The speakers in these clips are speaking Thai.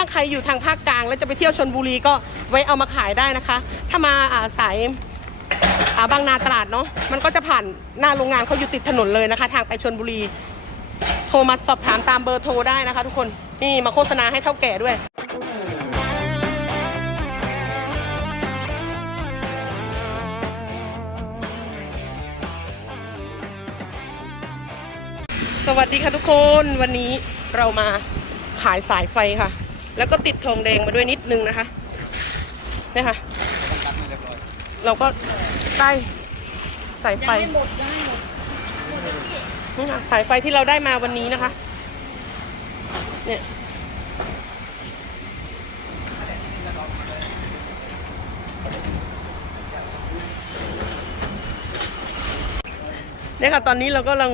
ถ้าใครอยู่ทางภาคกลาง แล้วจะไปเที่ยวชนบุรีก็ไว้เอามาขายได้นะคะ ถ้ามาอาสายาบางนาตลาดเนาะมันก็จะผ่านหน้าโรงงานเขาอยู่ติดถนนเลยนะคะ ทางไปชนบุรี โทรมาสอบถามตามเบอร์โทรได้นะคะ ทุกคนนี่มาโฆษณาให้เท่าแก่ด้วยสวัสดีค่ะทุกคนวันนี้เรามาขายสายไฟค่ะ แล้วก็ติดทองแดงมาด้วยนิดนึงนะคะเนี่ยค่ะ เราก็ได้สายไฟนี่ค่ะสายไฟที่เราได้มาวันนี้นะคะ เนี่ยเนี่ยค่ะ ตอนนี้เราก็กำลัง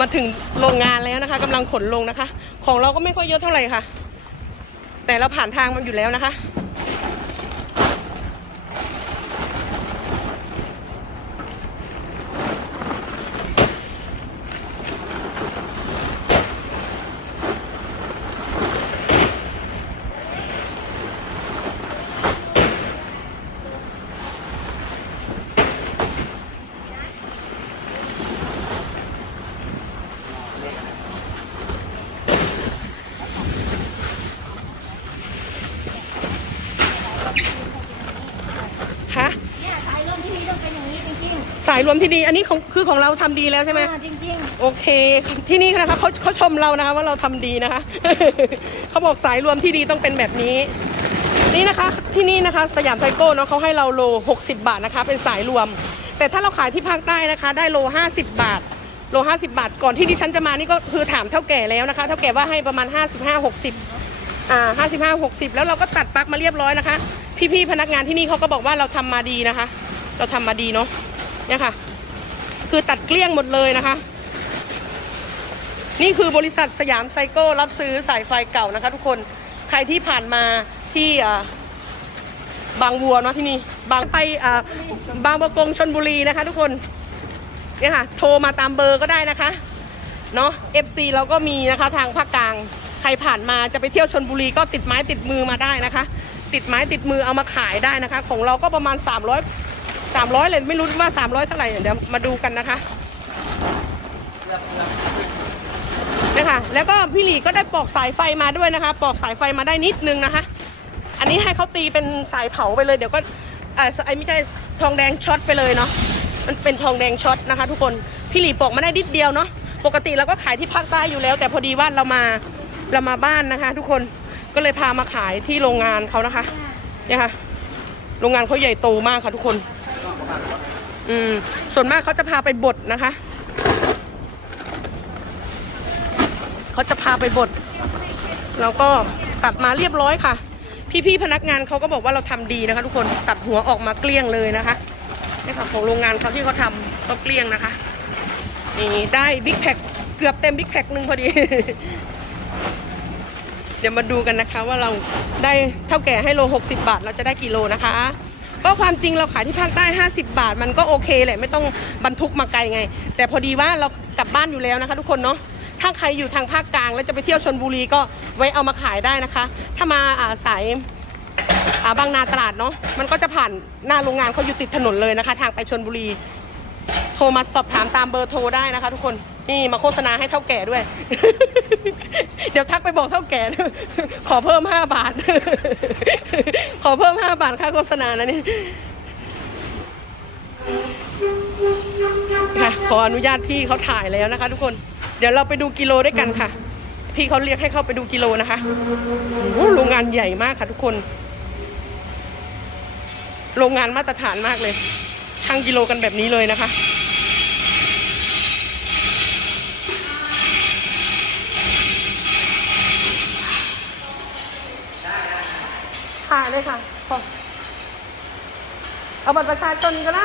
มาถึงโรงงานแล้วนะคะกำลังขนลงนะคะ ของเราก็ไม่ค่อยเยอะเท่าไหร่ค่ะ แต่เราผ่านทางมันอยู่แล้วนะคะ เนี่ยสายลมที่นี่ต้องเป็นอย่างนี้จริง สายรวมที่ดี อันนี้ของคือของเราทำดีแล้วๆใช่ไหม อ่าจริงโอเค ที่นี่นะคะเขาเขาชมเรานะคะว่าเราทำดีนะคะ เขาบอกสายรวมที่ดีต้องเป็นแบบนี้ นี่นะคะที่นี่นะคะ สยามไซโก้เนาะเขาให้เราโล 60 บาทนะคะ เป็นสายรวม แต่ถ้าเราขายที่ภาคใต้นะคะ ได้โล 50 บาท โล 50 บาท ก่อนที่ดิฉันจะมานี่ก็คือถามเท่าแก่แล้วนะคะ เท่าแก่ว่าให้ประมาณ 55 60อ่า55 60 แล้วเราก็ตัดปลั๊กมาเรียบร้อยนะคะ พี่ๆพนักงานที่นี่เขาก็บอกว่าเราทำมาดีนะคะ เราทำมาดีเนาะ เนี่ยค่ะ คือตัดเกลี้ยงหมดเลยนะคะ นี่คือบริษัทสยามไซโก้รับซื้อสายไฟเก่านะคะ ทุกคนใครที่ผ่านมาที่บางวัวเนาะที่นี่บางไปบางประกงชนบุรีนะคะ ทุกคนเนี่ยค่ะ โทรมาตามเบอร์ก็ได้นะคะเนาะ FC เราก็มีนะคะทางภาคกลางใครผ่านมาจะไปเที่ยวชนบุรีก็ติดไม้ติดมือมาได้นะคะ ติดไม้ติดมือเอามาขายได้นะคะ ของเราก็ประมาณ 300 300เลยไม่รู้ว่า300เท่าไหร่เดี๋ยวมาดูกันนะคะนะคะแล้วก็พี่หลีก็ได้ปอกสายไฟมาด้วยนะคะ ปอกสายไฟมาได้นิดนึงนะคะ อันนี้ให้เขาตีเป็นสายเผาไปเลย เดี๋ยวก็ไอ้ไม่ใช่ทองแดงช็อตไปเลยเนาะมันเป็นทองแดงช็อตนะคะ ทุกคนพี่หลีปอกมาได้นิดเดียวเนาะปกติเราก็ขายที่ภาคใต้อยู่แล้ว แต่พอดีว่าเรามาเรามาบ้านนะคะ ทุกคนก็เลยพามาขายที่โรงงานเขานะคะเนี่ยค่ะโรงงานเขาใหญ่โตมากค่ะทุกคน อืมส่วนมากเขาจะพาไปบดนะคะ เขาจะพาไปบดแล้วก็ตัดมาเรียบร้อยค่ะ พี่ๆพนักงานเขาก็บอกว่าเราทำดีนะคะ ทุกคนตัดหัวออกมาเกลี้ยงเลยนะคะนี่ค่ะของโรงงานเขาที่เขาทำก็เกลี้ยงนะคะนี่ได้บิ๊กแพ็คเกือบเต็มบิ๊กแพ็คหนึ่งพอดี เดี๋ยวมาดูกันนะคะว่าเราได้เท่าแก่ให้โล 60 บาท เราจะได้กี่โลนะคะ ก็ความจริงเราขายที่ภาคใต้ 50 บาท มันก็โอเคแหละไม่ต้องบรรทุกมาไกลไง แต่พอดีว่าเรากลับบ้านอยู่แล้วนะคะ ทุกคนเนาะถ้าใครอยู่ทางภาคกลางแล้วจะไปเที่ยวชนบุรีก็ไว้เอามาขายได้นะคะ ถ้ามาอาสายาบางนาตลาดเนาะมันก็จะผ่านหน้าโรงงานเขาอยู่ติดถนนเลยนะคะ ทางไปชนบุรี โทรมาสอบถามตามเบอร์โทรได้นะคะ ทุกคนนี่มาโฆษณาให้เท่าแก่ด้วย เดี๋ยวทักไปบอกเท่าแก่ ขอเพิ่มห้าบาท ขอเพิ่มห้าบาทค่าโฆษณานะนี่ค่ะขออนุญาตพี่เขาถ่ายแล้วนะคะ ทุกคน เดี๋ยวเราไปดูกิโลด้วยกันค่ะ พี่เขาเรียกให้เข้าไปดูกิโลนะคะโอ้โรงงานใหญ่มากค่ะ ทุกคน โรงงานมาตรฐานมากเลยชั่งกิโลกันแบบนี้เลยนะคะ ถ่ายเลยค่ะขอเอาบัตรประชาชนก็ได้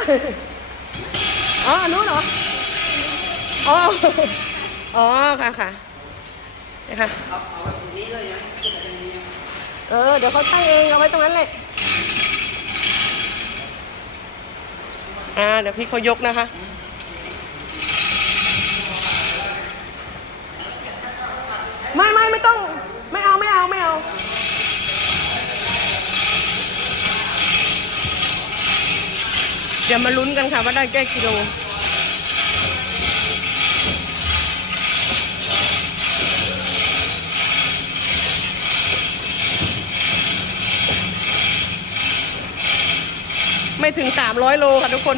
อ๋ออันนู้นเหรอ อ๋อ อ๋อ ค่ะค่ะนี่ค่ะเออ เดี๋ยวเขาช่างเองเอาไว้ตรงนั้นแหละ อ่า เดี๋ยวพี่เขายกนะคะไม่ไม่ไม่ต้อง ไม่เอาไม่เอาไม่เอา เดี๋ยวมาลุ้นกันค่ะว่าได้แก้กิโลไม่ถึง300โลค่ะทุกคน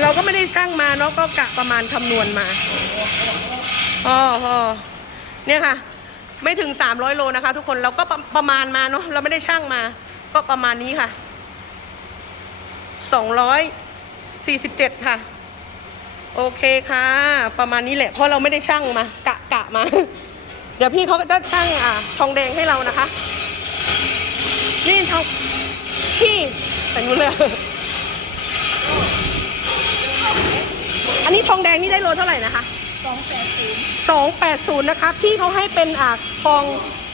เราก็ไม่ได้ช่างมาเนาะก็กะประมาณคำนวณมาอ๋อเนี่ยค่ะ ไม่ถึง300โลนะคะ ทุกคนเราก็ประประมาณมาเนาะเราไม่ได้ช่างมา ก็ประมาณนี้ค่ะ 247 ค่ะ โอเคค่ะ ประมาณนี้แหละ เพราะเราไม่ได้ช่างมา กะกะมา เดี๋ยวพี่เขาก็จะช่างอ่าทองแดงให้เรานะคะ นี่ทองพี่แต่นู้นเลย อันนี้ทองแดงนี่ได้โลเท่าไหร่นะคะสองแปดศูนย์สองแปดศูนย์นะคะ พี่เขาให้เป็นอ่าทอง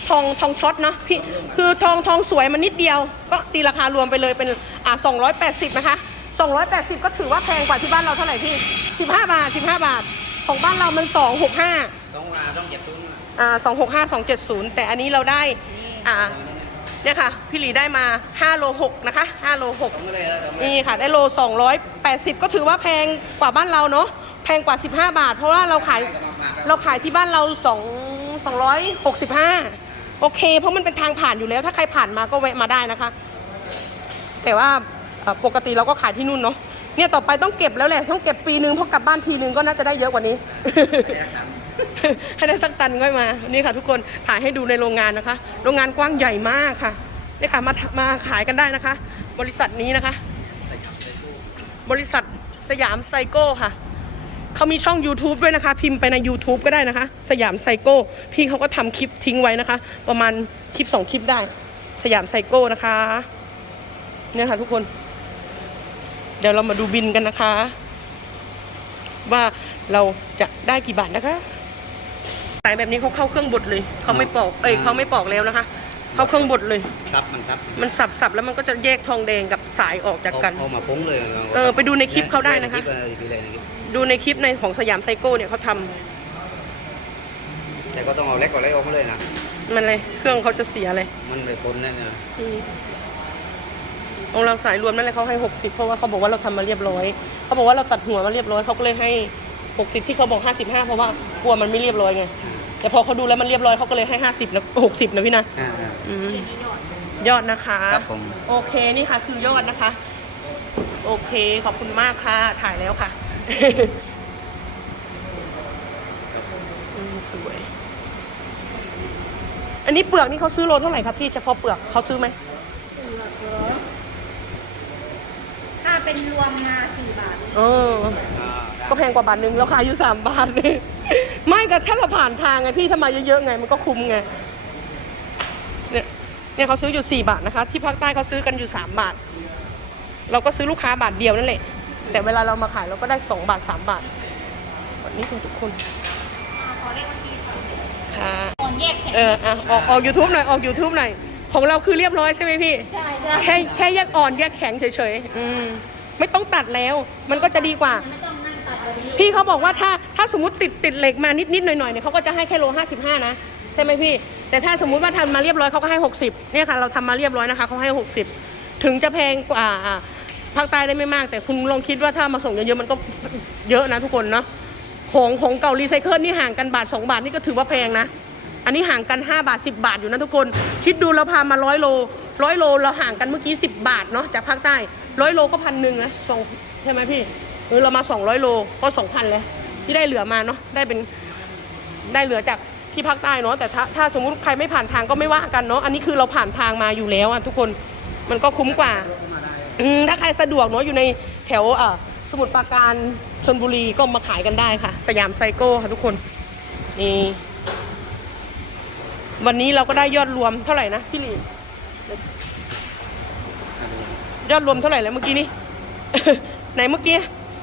ทองทองช็อตเนาะพี่คือทองทองสวยมันนิดเดียว ก็ตีราคารวมไปเลยเป็นอ่าสองร้อยแปดสิบนะคะสองร้อยแปดสิบก็ถือว่าแพงกว่าที่บ้านเราเท่าไหร่พี่สิบห้าบาทสิบห้าบาท ของบ้านเรามันสองหกห้าต้องว่าต้องเจ็ดตุ้นอ่าสองหกห้าสองเจ็ดศูนย์แต่อันนี้เราได้อ่าเนี่ยค่ะ พี่หลีได้มาห้าโลหกนะคะห้าโลหกต้องเลยแล้วต้องเลยนี่ค่ะ ได้โล 280 ก็ถือว่าแพงกว่าบ้านเราเนาะแพงกว่า 15 บาท เพราะว่าเราขาย เราขายที่บ้านเรา 2 265 โอเค เพราะมันเป็นทางผ่านอยู่แล้ว ถ้าใครผ่านมาก็แวะมาได้นะคะ แต่ว่าปกติเราก็ขายที่นู่นเนาะเนี่ยต่อไปต้องเก็บแล้วแหละต้องเก็บปีนึงเพราะกลับบ้านทีนึงก็น่าจะได้เยอะกว่านี้ให้ได้สักตันก็มา นี่ค่ะทุกคนถ่ายให้ดูในโรงงานนะคะ โรงงานกว้างใหญ่มากค่ะนี่ค่ะมามาขายกันได้นะคะ บริษัทนี้นะคะ บริษัทสยามไซโก้ค่ะ เขามีช่อง YouTube ด้วยนะคะ พิมพ์ไปใน YouTube ก็ได้นะคะ สยามไซโก้ พี่เขาก็ทำคลิปทิ้งไว้นะคะ ประมาณคลิป2คลิปได้ สยามไซโก้นะคะ เนี่ยค่ะทุกคน เดี๋ยวเรามาดูบินกันนะคะ ว่าเราจะได้กี่บาทนะคะสายแบบนี้เขาเข้าเครื่องบดเลย เขาไม่ปอก เอ้ยเขาไม่ปอกแล้วนะคะ เข้าเครื่องบดเลยครับมันครับมันสับๆแล้วมันก็จะแยกทองแดงกับสายออกจากกันเอามาพุ้งเลยเออไปดูในคลิปเขาได้นะคะลิปเลยลิปเลยในคลิป ดูในคลิปในของสยามไซโก้เนี่ยเขาทำแต่ก็ต้องเอาเล็กกว่าเล็กออกมาเลยนะมันเลยเครื่องเขาจะเสียเลยมันไม่พ้นแน่นอนอืมของเราสายรวมนั่นเลยเขาให้หกสิบเพราะว่าเขาบอกว่าเราทำมาเรียบร้อยเขาบอกว่าเราตัดหัวมาเรียบร้อยเขาก็เลยให้หกสิบที่เขาบอกห้าสิบห้าเพราะว่ากลัวมันไม่เรียบร้อยไงแต่พอเขาดูแล้วมันเรียบร้อยเขาก็เลยให้ห้าสิบแล้วหกสิบนะพี่นะอ่าอืมยอดนะคะ ครับผม โอเค นี่ค่ะ คือยอดนะคะ โอเค ขอบคุณมากค่ะ ถ่ายแล้วค่ะอืม สวย อันนี้เปลือกนี่เขาซื้อโลเท่าไหร่ครับพี่เฉพาะเปลือกเขาซื้อไหมถ้าเป็นรวมนาสี่บาทเออ ก็แพงกว่าบาทหนึ่งเราขายอยู่สามบาทเลยไม่ก็ถ้าเราผ่านทางไงพี่ถ้ามาเยอะๆไง มันก็คุ้มไง เนี่ยเนี่ยเขาซื้ออยู่สี่บาทนะคะ ที่ภาคใต้เขาซื้อกันอยู่สามบาท เราก็ซื้อลูกค้าบาทเดียวนั่นแหละ แต่เวลาเรามาขายเราก็ได้สองบาทสามบาทวันนี้คุณทุกคนขอเลขบัญชีก่อนค่ะก่อนแยกแข็งเอออะออกออกยูทูบหน่อยออกยูทูบหน่อยของเราคือเรียบร้อยใช่ไหมพี่ใช่ใช่แค่แค่แยกอ่อนแยกแข็งเฉยๆอืมไม่ต้องตัดแล้ว มันก็จะดีกว่าไม่ต้องนั่งตัดแบบนี้พี่เขาบอกว่าถ้าถ้าสมมติติดติดเหล็กมานิดนิดๆหน่อยหน่อยๆเนี่ยเขาก็จะให้แค่โลห้าสิบห้านะใช่ไหมพี่ แต่ถ้าสมมุติว่าทำมาเรียบร้อยเขาก็ให้หกสิบเนี่ยค่ะเราทำมาเรียบร้อยนะคะเขาให้หกสิบถึงจะแพงกว่าอ่า ภาคใต้ได้ไม่มาก แต่คุณลองคิดว่าถ้ามาส่งเยอะๆมันก็เยอะนะทุกคนเนาะของของเก่ารีไซเคิลนี่ห่างกันบาท 2 บาทนี่ก็ถือว่าแพงนะ อันนี้ห่างกัน 5 บาท 10 บาทอยู่นะทุกคน คิดดูเราพามาร้อยโลร้อยโลเราห่างกันเมื่อกี้ 10 บาทเนาะจากภาคใต้ร้อยโลก็พันหนึ่งนะส่งใช่ไหมพี่เออเรามา 200 โลก็ 2,000 เลยที่ได้เหลือมาเนาะได้เป็นได้เหลือจากที่ภาคใต้เนาะแต่ถ้าถ้าสมมุติใครไม่ผ่านทางก็ไม่ว่ากันเนาะอันนี้คือเราผ่านทางมาอยู่แล้วอะทุกคนมันก็คุ้มกว่า อืมถ้าใครสะดวกเนาะอยู่ในแถวอ่าสมุทรปราการชนบุรีก็มาขายกันได้ค่ะ สยามไซโก้ค่ะทุกคน นี่ วันนี้เราก็ได้ยอดรวมเท่าไหร่นะพี่หลียอดรวมเท่าไหร่แล้วเมื่อกี้นี้ไหนเมื่อกี้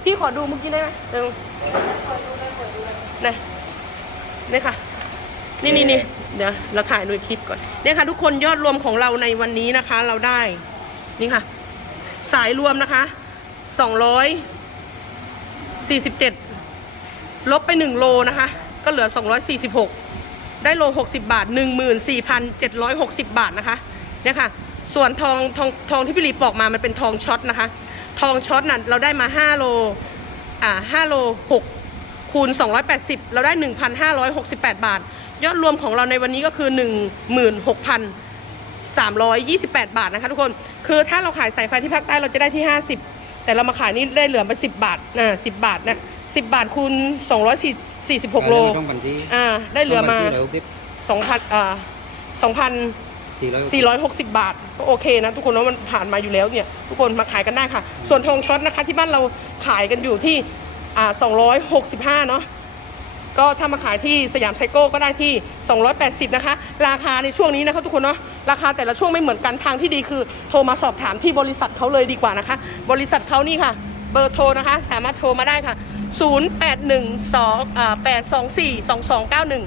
พี่ขอดูเมื่อกี้ได้ไหมเดี๋ยวไหนนี่ค่ะ นี่นี่นี่เดี๋ยวเราถ่ายด้วยคลิปก่อนเนี่ยค่ะ ทุกคนยอดรวมของเราในวันนี้นะคะ เราได้ นี่ค่ะ สายรวมนะคะ 247 ลบไป 1 โลนะคะ ก็เหลือ 246 ได้โล 60 บาท 14,760 บาทนะคะเนี่ยค่ะ ส่วนทองทองทองที่พี่ลีปอกมามันเป็นทองช็อตนะคะ ทองช็อตน่ะเราได้มา 5 โลอ่า5โล 6 คูณ 280 เราได้ 1,568 บาท ยอดรวมของเราในวันนี้ก็คือ 16,328 บาทนะคะทุกคน คือถ้าเราขายสายไฟที่ภาคใต้เราจะได้ที่ 50 แต่เรามาขายนี่ได้เหลือมา10 บาทนะ10 บาทนะ10 บาทคูณ246 โลต้องบันทีอ่าได้เหลือมาเร็วคลิป2,000อ่า2,000สี่ร้อย460 บาท ก็โอเคนะ ทุกคนว่ามันผ่านมาอยู่แล้วเนี่ย ทุกคนมาขายกันได้ค่ะ ส่วนทองช็อตนะคะที่บ้านเราขายกันอยู่ที่อ่า265 เนาะ ก็ถ้ามาขายที่สยามไซโก้ก็ได้ที่ 280 นะคะ ราคาในช่วงนี้นะคะทุกคนเนาะราคาแต่ละช่วงไม่เหมือนกันทางที่ดีคือ โทรมาสอบถามที่บริษัทเขาเลยดีกว่านะคะ บริษัทเขานี่ค่ะ เบอร์โทรนะคะ สามารถโทรมาได้ค่ะ 0812อ่า824 2291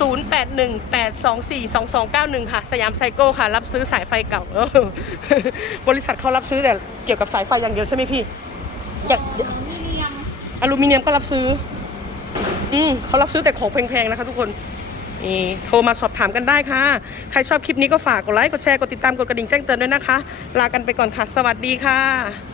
0818242291 ค่ะ สยามไซโก้ค่ะ รับซื้อสายไฟเก่าเออบริษัทเขารับซื้อแต่เกี่ยวกับสายไฟอย่างเดียวใช่ไหมพี่อยากอลูมิเนียมอลูมิเนียมก็รับซื้อ อืมเขารับซื้อแต่ของแพงๆนะคะทุกคนนี่โทรมาสอบถามกันได้ค่ะ ใครชอบคลิปนี้ก็ฝากกดไลค์ กดแชร์ กดติดตาม กดกระดิ่งแจ้งเตือนด้วยนะคะ ลากันไปก่อนค่ะ สวัสดีค่ะ